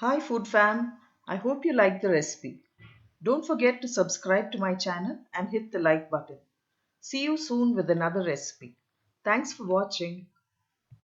Hi food fan, I hope you like the recipe. Don't forget to subscribe to my channel and hit the like button. See you soon with another recipe. Thanks for watching.